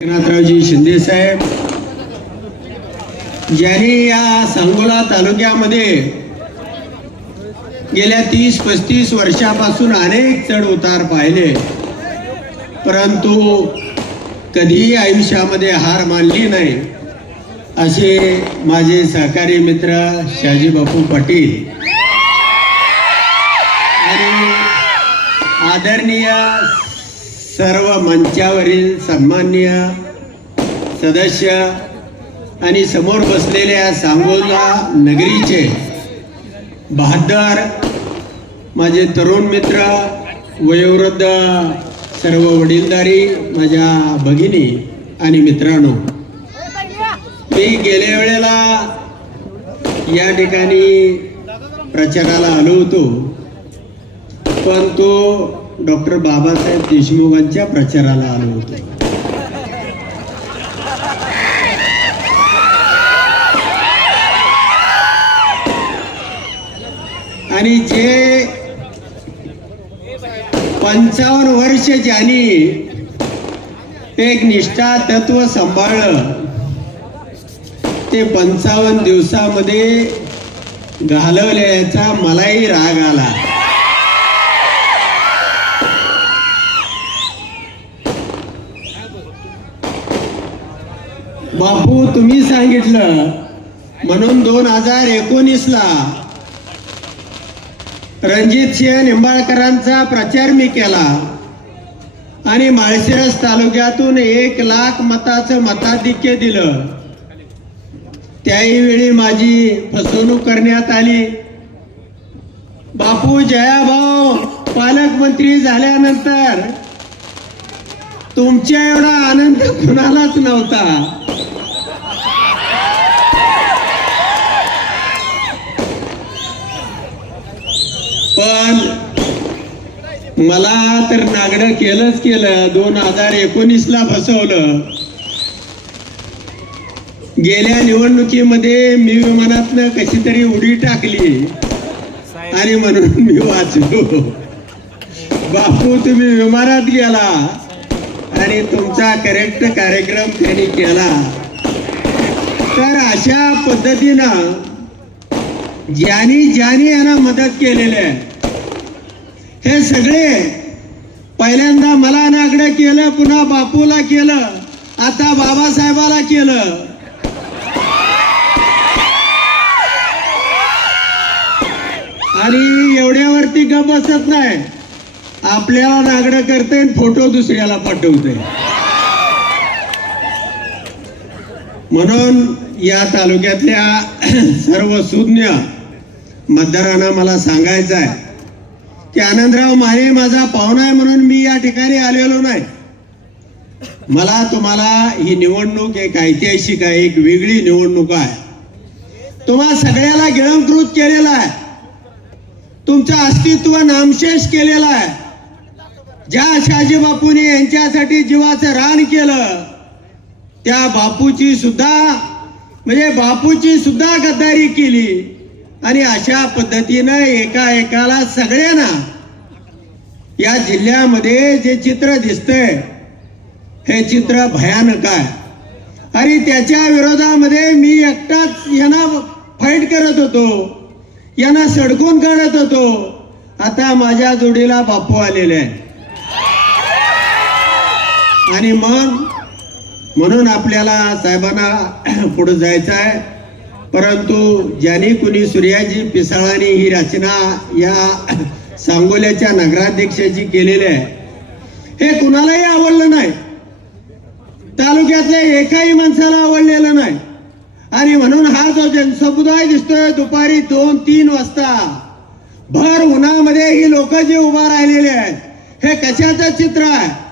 एकनाथरावजी शिंदे साहेब ज्यांनी या सांगोला तालुक्यामध्ये गेल्या तीस पस्तीस वर्षापासून अनेक चढ उतार पाहिले. परंतु कधीही आयुष्यामध्ये हार मानली नाही असे माझे सहकारी मित्र शहाजी बापू पाटील आणि आदरणीय सर्व मंचावरील सन्माननीय सदस्य आणि समोर बसलेल्या सांगोला नगरीचे बहादर माझे तरुण मित्र वयोवृद्ध सर्व वडीलधारी माझ्या भगिनी आणि मित्रांनो मी गेल्या वेळेला या ठिकाणी प्रचाराला आलो होतो. पण तो डॉक्टर बाबासाहेब देशमुखांच्या प्रचाराला आलो होतो. आणि जे पंचावन्न वर्ष ज्यांनी एक निष्ठा तत्व सांभाळलं ते पंचावन्न दिवसामध्ये घालवल्याचा मलाही राग आला. बापू तुम्ही सांगितलं. म्हणून दोन हजार एकोणीसला रणजित सिंह निंबाळकरांचा प्रचार मी केला. आणि माळशिरस तालुक्यातून एक लाख मताचं मताधिक्य दिलं. त्याही वेळी माझी फसवणूक करण्यात आली. बापू जयाभाऊ पालकमंत्री झाल्यानंतर तुमच्या एवढा आनंद कुणालाच नव्हता. पण मला तर नागडं केलंच केलं. दोन हजार एकोणीस ला फसवलं गेल्या निवडणुकीमध्ये मी विमानातनं कशी तरी उडी टाकली. आणि म्हणून मी वाचलो. बापू तुम्ही विमानात गेला. आणि तुमचा करेक्ट कार्यक्रम त्यांनी केला. तर अशा पद्धतीनं ज्यानी ज्यानी यांना मदत केलेली आहे हे सगळे पहिल्यांदा मला नागडं केलं पुन्हा बापूला केलं आता बाबासाहेबाला केलं. आणि एवढ्यावरती गप बसत नाही. आपल्याला नागडं करते फोटो दुसऱ्याला पाठवते. म्हणून या तालुक्यातल्या सर्व सुज्ञ मतदारांना मला सांगायचं आहे की आनंदराव माने माझा पाहुणा आहे म्हणून मी या ठिकाणी आलेलो नाही. मला तुम्हाला ही निवडणूक एक ऐतिहासिक आहे एक वेगळी निवडणूक आहे. तुम्हा सगळ्याला गिळंकृत केलेला आहे. तुमचं अस्तित्व नामशेष केलेलं आहे. ज्या शाजी बापूने यांच्यासाठी जीवाचं रान केलं त्या बापूची सुद्धा म्हणजे बापूची सुद्धा गद्दारी केली. आणि अशा पद्धतीनं एका एकाला सगळ्यांना या जिल्ह्यामध्ये जे चित्र दिसतंय हे चित्र भयानक आहे. आणि त्याच्या विरोधामध्ये मी एकटाच यांना फाईट करत होतो. यांना सडकून काढत होतो. आता माझ्या जोडीला बापू आलेले आहे आणि मग म्हणून आपल्याला साहेबांना पुढे जायचं आहे. परंतु ज्यांनी कुणी सूर्याजी पिसाळानी ही रचना या सांगोल्याच्या नगराध्यक्षाची केलेली आहे. हे कुणालाही आवडलं नाही. तालुक्यातल्या एकाही माणसाला आवडलेलं नाही. आणि म्हणून हा जो जनसमुदाय दिसतोय दुपारी दोन तीन वाजता भर उन्हामध्ये ही लोक जे उभा राहिलेले आहेत हे कशाचं चित्र आहे?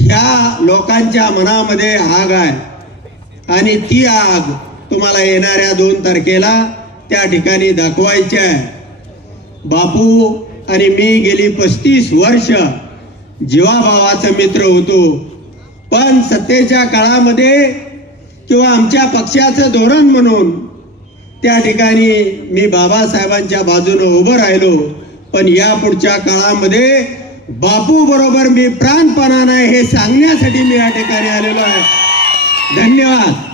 ह्या लोकांच्या मनामध्ये आग आहे. आणि ती आग तुम्हाला येणाऱ्या दोन तारखेला त्या ठिकाणी दाखवायची आहे. बापू आणि मी गेली पस्तीस वर्ष जीवाभावाचा मित्र होतो. पण सत्तेच्या काळामध्ये किंवा आमच्या पक्षाचं धोरण म्हणून त्या ठिकाणी मी बाबासाहेबांच्या बाजूने उभं राहिलो. पण या पुढच्या काळामध्ये बापू बरोबर मी प्राणपणा नाही हे सांगण्यासाठी मी या ठिकाणी आलेलो आहे. धन्यवाद.